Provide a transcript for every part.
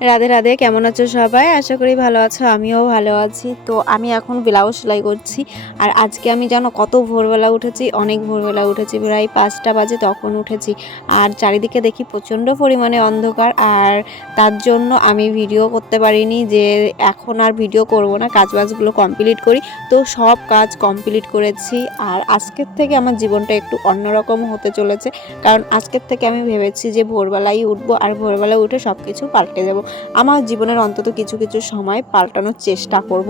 রাধে রাধে, কেমন আছো সবাই? আশা করি ভালো আছো, আমিও ভালো আছি। তো আমি এখন ব্লাউজ সেলাই করছি। আর আজকে আমি জানো কত ভোরবেলা উঠেছি, অনেক ভোরবেলা উঠেছি, প্রায় 5টা বাজে তখন উঠেছি। আর চারিদিকে দেখি প্রচণ্ড পরিমাণে অন্ধকার, আর তার জন্য আমি ভিডিও করতে পারিনি, যে এখন আর ভিডিও করব না, কাজবাজগুলো কমপ্লিট করি। তো সব কাজ কমপ্লিট করেছি। আর আজকের থেকে আমার জীবনটা একটু অন্যরকম হতে চলেছে, কারণ আজকের থেকে আমি ভেবেছি যে ভোরবেলায় উঠবো, আর ভোরবেলা উঠে সব কিছু পাল্টে দেবো। আমার জীবনের অন্তত কিছু কিছু সময় পাল্টানোর চেষ্টা করব।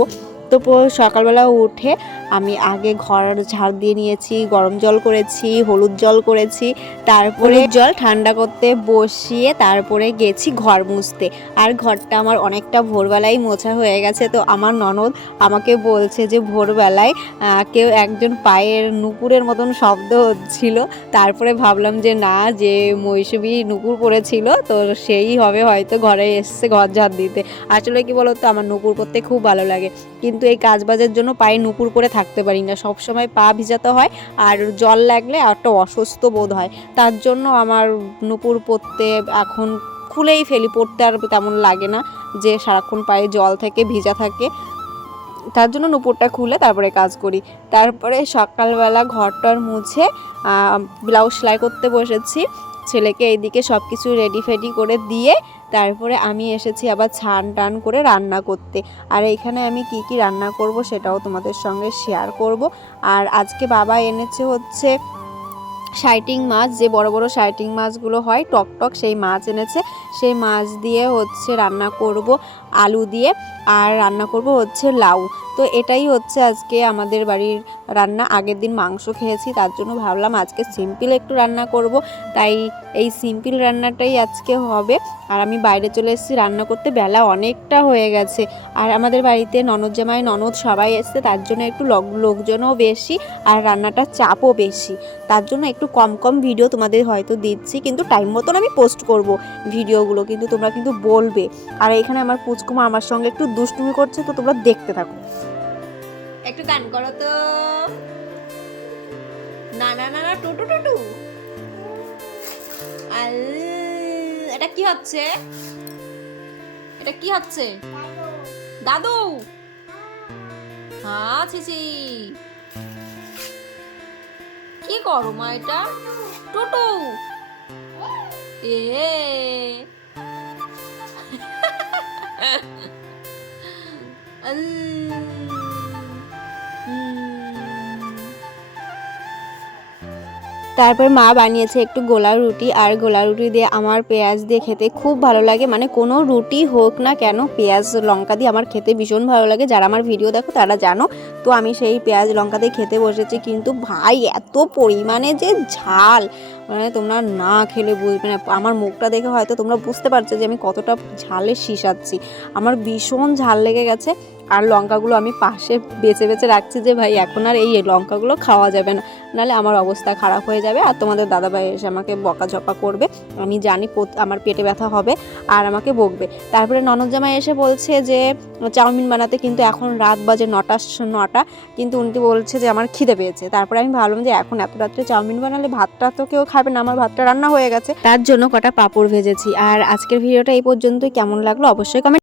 তো সকালবেলা উঠে আমি আগে ঘর ঝাড় দিয়ে নিয়েছি, গরম জল করেছি, হলুদ জল করেছি, তারপরে জল ঠান্ডা করতে বসিয়ে তারপরে গেছি ঘর মুছতে। আর ঘরটা আমার অনেকটা ভোরবেলায় মোছা হয়ে গেছে। তো আমার ননদ আমাকে বলছে যে ভোরবেলায় কেউ একজন পায়ের নুপুরের মতন শব্দ হচ্ছিল। তারপরে ভাবলাম যে না, যে মৌসুমী নুপুর পড়েছিল, তো সেই হবে হয়তো ঘরে এসছে ঘর ঝাড় দিতে। আসলে কি বলতো, আমার নুপুর পরতে খুব ভালো লাগে, কিন্তু এই কাজবাজের জন্য পায়ে নুপুর পরে থাকতে পারি না, সবসময় পা ভিজাতে হয়, আর জল লাগলে একটা অসুস্থ বোধ হয়। তার জন্য আমার নুপুর পরতে এখন খুলেই ফেলি, পরতে আর তেমন লাগে না যে সারাক্ষণ পায়ে জল থেকে ভিজা থাকে। তার জন্য নুপুরটা খুলে তারপরে কাজ করি। তারপরে সকালবেলা ঘরটার মুছে ব্লাউজ সেলাই করতে বসেছি। ছেলেকে এইদিকে সব কিছু রেডি ফেডি করে দিয়ে তারপরে আমি এসেছি আবার ছান টান করে রান্না করতে। আর এইখানে আমি কি কি রান্না করব সেটাও তোমাদের সঙ্গে শেয়ার করব। আর আজকে বাবা এনেছে হচ্ছে শাইটিং মাছ, যে বড় বড় শাইটিং মাছগুলো হয় টক টক, সেই মাছ এনেছে। সেই মাছ দিয়ে হচ্ছে রান্না করব আলু দিয়ে, আর রান্না করব হচ্ছে লাউ। তো এটাই হচ্ছে আজকে আমাদের বাড়ির রান্না। আগের দিন মাংস খেয়েছি, তার জন্য ভাবলাম আজকে সিম্পল একটু রান্না করব, তাই এই সিম্পল রান্নাটাই আজকে হবে। আর আমি বাইরে চলে এসেছি রান্না করতে, বেলা অনেকটা হয়ে গেছে। আর আমাদের বাড়িতে ননদ জামাই ননদ সবাই এসছে, তার জন্য একটু লোকজনও বেশি, আর রান্নাটার চাপও বেশি। তার জন্য একটু কম কম ভিডিও তোমাদের হয়তো দিচ্ছি, কিন্তু টাইম মতন আমি পোস্ট করব ভিডিওগুলো, কিন্তু তোমরা কিন্তু বলবে। আর এখানে আমার পুচকুমা আমার সঙ্গে একটু দুষ্টুমি করছে, তো তোমরা দেখতে থাকো। একটু গান করো তো। না না না না, টুটু টুটু। আল, এটা কি হচ্ছে? এটা কি হচ্ছে? দাদু। হ্যাঁ ছিছি, কি করো মা এটা? টুটু এ তারপর মা বানিয়েছে একটু গোলা রুটি, আর গোলা রুটি দিয়ে আমার পেঁয়াজ দিয়ে খেতে খুব ভালো লাগে। মানে কোনো রুটি হোক না কেন, পেঁয়াজ লঙ্কা দিয়ে আমার খেতে ভীষণ ভালো লাগে। যারা আমার ভিডিও দেখো তারা জানো। তো আমি সেই পেঁয়াজ লঙ্কা দিয়ে খেতে বসেছি, কিন্তু ভাই এত পরিমাণে যে ঝাল, মানে তোমরা না খেলে বুঝবে না। আমার মুখটা দেখে হয়তো তোমরা বুঝতে পারছো যে আমি কতটা ঝালে শিশাচ্ছি। আমার ভীষণ ঝাল লেগে গেছে। আর লঙ্কাগুলো আমি পাশে বেছে বেছে রাখছি, যে ভাই এখন আর এই লঙ্কাগুলো খাওয়া যাবে না, নাহলে আমার অবস্থা খারাপ হয়ে যাবে, আর তোমাদের দাদাভাই এসে আমাকে বকাঝকা করবে। আমি জানি আমার পেটে ব্যথা হবে আর আমাকে বকবে। তারপরে ননদ জামাই এসে বলছে যে চাউমিন বানাতে, কিন্তু এখন রাত বাজে 9টা, কিন্তু উনি বলছে যে আমার খিদে পেয়েছে। তারপরে আমি ভাবলাম যে এখন এত রাত্রে চাউমিন বানালে ভাতটা তো কেউ খাবে না, আমার ভাতটা রান্না হয়ে গেছে, তার জন্য কটা পাঁপড় ভেজেছি। আর আজকের ভিডিওটা এই পর্যন্তই। কেমন লাগলো অবশ্যই কমেন্ট